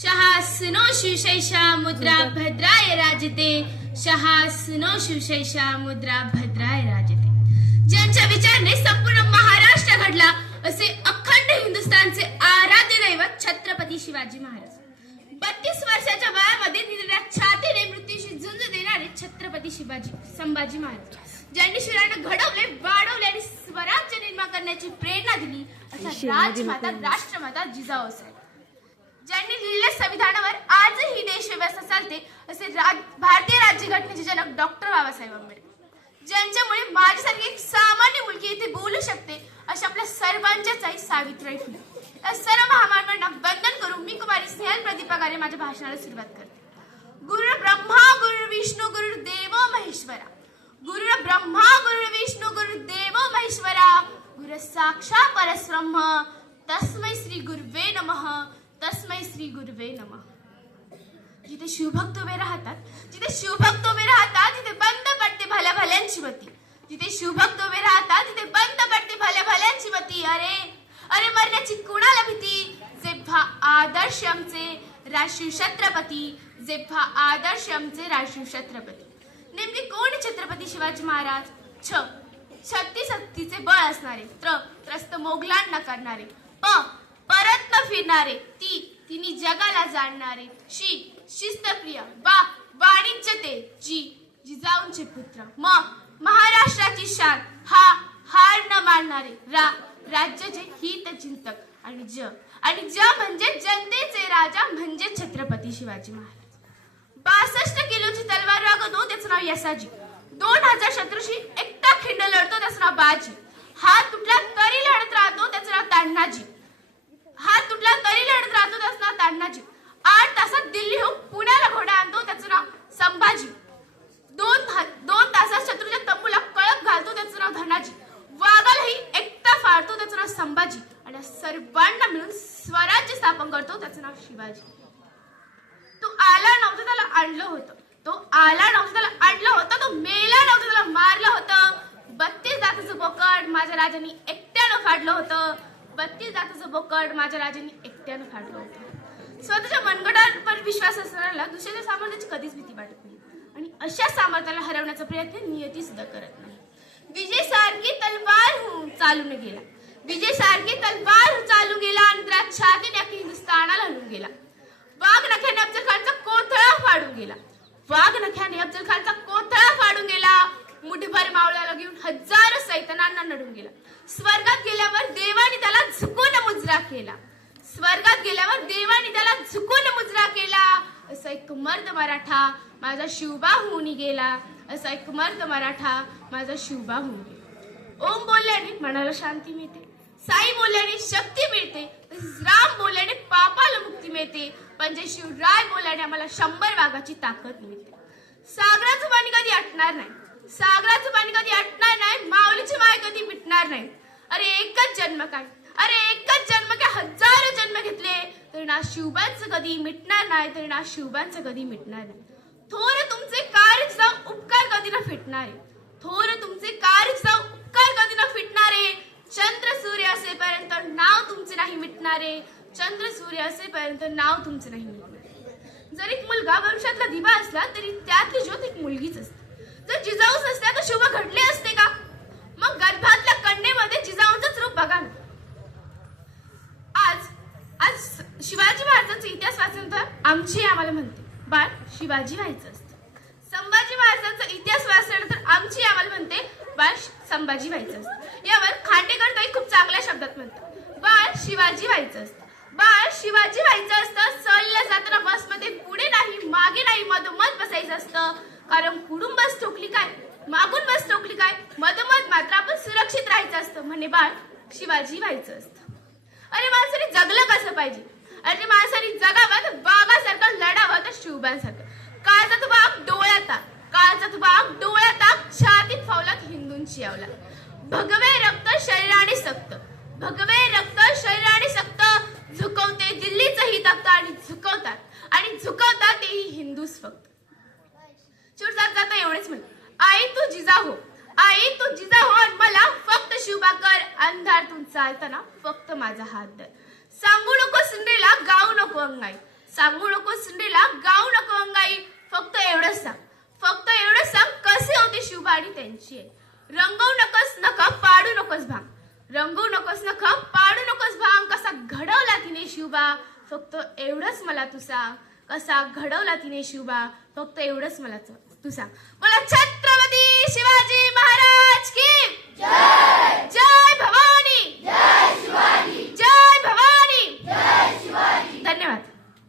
शहासनो शिवशैषा मुद्रा भद्राय राजते। शहासनो शिवशैषा मुद्रा भद्राय राजते। ज्यांच्या विचारने संपूर्ण महाराष्ट्र घडला असे अखंड हिंदुस्थानचे आराध्य दैवत छत्रपती शिवाजी महाराज. बत्तीस वर्षाच्या वयामध्ये दिलेल्या छातीने मृत्यूशी झुंज देणारे छत्रपती शिवाजी संभाजी महाराज. ज्यांनी शिरांना घडवले वाढवले आणि स्वराज्य निर्माण करण्याची प्रेरणा दिली असा राजमाता राष्ट्रमाता जिजाऊ असाय ज्यांनी लिहिलेल्या संविधानावर आजही देश व्यवस्था चालते असे राज- भारतीय राज्यघटनेचे जनक डॉक्टर बाबासाहेब आंबेडकर. ज्यांच्यामुळे माझ्यासारखी एक सामान्य मुलगी इथे बोलू शकते अशा आपल्या सर्वांच्याच आई सावित्रीबाई फुले. या सर्व महामानवांना वंदन करून मी कुमारी स्नेहल प्रतिपागारे माझ्या भाषणाला सुरुवात करते. गुरु ब्रह्मा गुरु विष्णू गुरु देव महेश्वरा. गुरु ब्रह्मा गुरु विष्णू गुरु देव महेश्वरा. गुरु साक्षात परस्ब्रह्म तस्मै श्री गुरुवे नमः. तस्मै श्री गुरुवे नमः। जिथे शिवभक्त उभे राहतात जिथे शिवभक्त उभे राहतात तिथे बंद पडते भल्या भल्यांची मती जिथे शिवभक्त उभे राहतात तिथे बंद पडते भल्या भल्यांची मती अरे अरे मरण्याची कुणाला भीती? जेव्हा आदर्श आमचे राष्ट्रीय छत्रपती जेव्हा आदर्श आमचे राष्ट्रीय छत्रपती. नेमके कोण छत्रपती शिवाजी महाराज? छ. शक्ती शक्तीचे बळ असणारे. त्र त्रस्त मोगलांना करणारे. प परत फिरणारे ती तिने जगाला जाणणारे. शी शिस्तप्रिय वा वाणिज्य ते जी जिजाऊंचे पुत्र. म महाराष्ट्राची शान हा हार न मानणारे. रा राज्याचे हित चिंतक आणि ज आणि ज म्हणजे जनतेचे राजा म्हणजे छत्रपती शिवाजी महाराज. बासष्ट किलोची तलवार वागवतो त्याचं नाव यसाजी. दोन हजार शत्रूशी एकटा खिंड लढतो त्याचं नाव बाजी. हा तुटला तरी लढत राहतो त्याचं नाव तान्हाजी. हात तुटला तरी लढत राहतो त्याचं नाव तान्हाजी आठ तासात दिल्लीहून पुण्याला घोडा आणतो त्याचं नाव संभाजी. दोन दोन तासात शत्रूच्या तंबूला कळप घालतो त्याचं नाव धनाजी. वाघालाही एकटा फाडतो त्याचं नाव संभाजी. आणि सर्वांना मिळून स्वराज्य स्थापन करतो त्याचं नाव शिवाजी. तो आला नव्हता त्याला आणलं होतं. तो आला नव्हता त्याला आणलं होतं. तो मेला नव्हता त्याला मारलं होतं. बत्तीस दाताचं बोकड माझ्या राजांनी एकट्यानं फाडलं होतं. बत्तीस दाताचं बोकड माझ्या राजांनी एकट्यानं फाडलं होतं. स्वतःच्या मनगटावर विश्वास असणाऱ्याला दुसऱ्याच्या सामर्थ्याची कधीच भीती वाटत नाही. आणि अशा सामर्थ्याला हरवण्याचा प्रयत्न नियती सुद्धा करत नाही. विजय सारखी तलवार होऊन चालून गेला. विजय सारखी तलवार चालू गेला आणि त्याला छाती नक्की हिंदुस्थानाला हलून गेला. वाघ नख्याने अफजल खानचा कोथळा फाडून गेला. वाघ नख्याने अफजल खानचा कोथळा फाडून गेला. मुठभर मावळ्याला घेऊन हजारो सैतानांना नडून गेला. स्वर्गात गेल्यावर देवाने त्याला झुकून मुजरा केला. स्वर्गात गेल्यावर देवाने त्याला झुकून मुजरा केला. असा एक मर्द मराठा माझा शिवबा होऊन गेला. असा एक मर्द मराठा माझा शिवबा होऊन गेला. ओम बोलल्याने मनाला शांती मिळते. साई बोलल्याने शक्ती मिळते. तसेच राम बोलल्याने पापाला मुक्ती मिळते. म्हणजे शिवराय बोलल्याने आम्हाला शंभर वाघाची ताकद मिळते. सागराचं पाणी कधी आटणार नाही. सागराचं पाणी कधी आटणार नाही. माऊलीची माय कधी मिटणार नाही. अरे एकच जन्म काय? अरे एकच जन्म काय हजारो जन्म घेतले तरी ना शिवबांचं कधी मिटणार नाही तरी ना शिवबांचं कधी मिटणार नाही. थोर तुमचे कार्य उपकार कधी ना फिटणारे. थोर तुमचे कार्य उपकार कधी ना फिटणारे. चंद्र सूर्य असेपर्यंत नाव तुमचे नाही मिटणारे. चंद्र सूर्य असेपर्यंत नाव तुमचे नाही मिटणारे. जर एक मुलगा भविष्यातला दिवा असला तरी त्यातली ज्योत एक मुलगीच असते. जर जिजाऊच असल्या तर शुभ घडले असते का? मग गर्भातल्या कन्येमध्ये जिजाऊंचंच रूप बघा ना. शिवाजी महाराजांचा इतिहास वाचल्यानंतर आमची आम्हाला म्हणते बाळ शिवाजी व्हायचं असतं. संभाजी महाराजांचा इतिहास वाचल्यानंतर आमची आम्हाला म्हणते बाळ श- संभाजी व्हायचं असतं. यावर खांडेकर ताई खूप चांगल्या शब्दात म्हणतात. बाळ शिवाजी व्हायचं असतं. बाळ शिवाजी व्हायचं असतं सहलीला जाताना बसमध्ये पुढे नाही मागे नाही मधोमध बसायचं असतं. कारण पुढून बस ठोकली काय? मागून बस ठोकली काय? मधोमध मात्र आपण सुरक्षित राहायचं असतं. म्हणे बाळ शिवाजी व्हायचं असतं. अरे माणसाने जगलं कसं पाहिजे? अरे माणसाने जगावं तर बागासारखं लढावं तर शिवबांसारखं. काळचा तो बाग डोळ्यात काळचा तो बाग डोळ्यात छातीत फावलात हिंदूंची अवलाद भगवे रक्त शरीराने सक्त. भगवे रक्त शरीराने सक्त. झुकवते दिल्लीचंही तख्त आणि झुकवतात. आणि झुकवतात तेही हिंदूच फक्त. चूर जात जाता एवढेच म्हण. आई तू जिजा हो. आई तू जिजा हो आणि मला फक्त शिवबा कर अंधारतून चालताना फक्त माझा हात धर. सांगू नको सुंदरीला गाऊ नको अंगाई. सांगू नको सुंडीला गाऊ नको अंगाई. फक्त एवढंच सांग. फक्त एवढंच सांग कसे होते शिवबा आणि त्यांची. रंगवू नकोस नका पाडू नकोस भांग. रंगवू नकोस नका पाडू नकोस भांग. कसा घडवला तिने शिवबा? फक्त एवढंच मला तू सांग. कसा घडवला तिने शिवबा? फक्त एवढंच मला तू- सांग. मला छत्रपती शिवाजी महाराज की